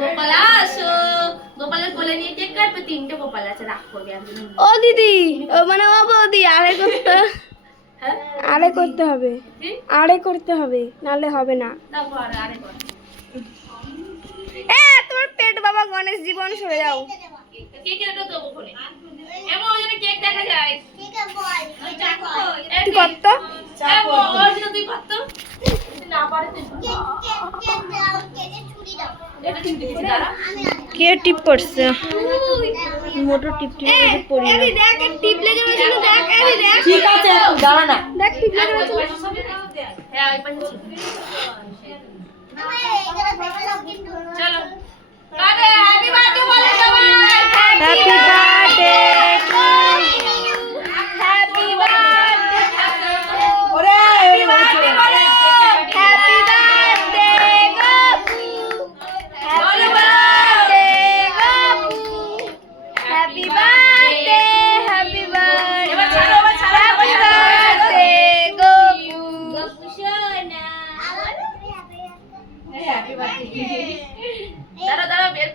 গোপালা আসো, গোপালের কোলে নিয়ে কেক কাটবে। 3টে গোপাল আছে, রাগ করবে একজন। ও দিদি, ও মানে ও বৌদি, আরে করতে হ্যাঁ আরে করতে হবে, কি? আরে করতে হবে, নালে হবে না। দাও কর, আরে কর। তোমার পেট বাবা গণেশ জীবন সরে যাও। কেক এটা দেবো কোলে। এমন ওই জন্য কেক দেখা যায়। ওই চাকু কই? তুই কত এমন ওর জন্য তুই কত? যদি না পারে তুই এটা কিন্তু কিছু দাঁড়া। কে টিপ করছে? মোটর টিপ টিপ পড়ি না। দেখ টিপ লেগে গেছে, দেখ এই দেখ। ঠিক আছে দাঁড়া না। দেখ টিপ লেগে গেছে। হ্যাঁ ওই পাশে ছিল। চলো আরে হ্যাপি বার্থডে বলে সবাই। হ্যাপি বার্থডে, হ্যাপি বার্থডে, ওরে happy birthday Gopu, happy birthday Gopu, happy birthday, happy birthday, এবার ছাড়ো, এবার ছাড়ো, হ্যাপি এবার ছাড়ো। বার্থডে গপু, গপু সোনা। Happy birthday. দাঁড়া দাঁড়া, বের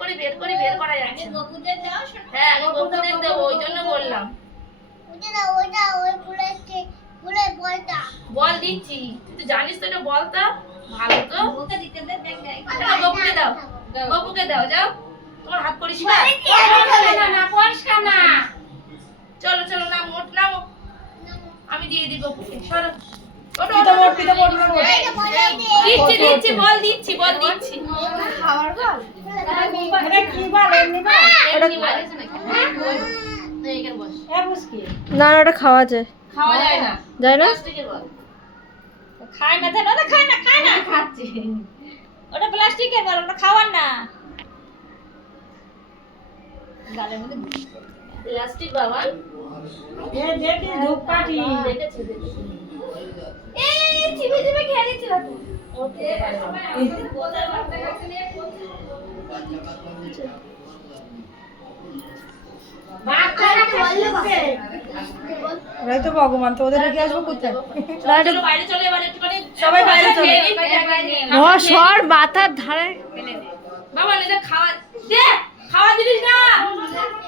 করা যাচ্ছে। হ্যাঁ আগে গপুদের দেবো, ওই জন্য বললাম। বল দিচ্ছি, তুই তো জানিস তো এটা বলটা ভালো তো। এটা গপুকে দাও, গপুকে দাও, যাও। তোমার হাত পরিষ্কার না, পরিষ্কার না। চলো চলো, নাম মোট নাম, আমি দিয়ে দিই গপুকে। সরো, ওঠো, ওঠো, ওঠো। দিচ্ছি দিচ্ছি, বল দিচ্ছি, বল দিচ্ছি। এটা কি বল এমনি বল। এমনি বল। এই এখানে বস। এ মুশকি। না না, ওটা খাওয়া যায়, খাওয়া যায় না, যায় না? প্লাস্টিকের বল। খায় না জানো, ওটা খায় না, খায় না। খাচ্ছি। ওটা প্লাস্টিকের বল, ওটা খাওয়ার না। গালের মধ্যে প্লাস্টিক বাবা। এ দেখি ধূপকাঠি। দেখেছি দেখেছি। এই চিপে চিপে খেয়ে দিচ্ছিল তো। ওরাই তো ভগবান, তো ওদের রেখে আসবো কোথায়? চলো বাইরে চলে, এবার একটুখানি সবাই বাইরে চলে। সর মাথার ধারে। বাবা নিজে খাওয়া দে, খাওয়া দিলিস না।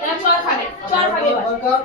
এরা চল খাবে, চল খাবে এবার।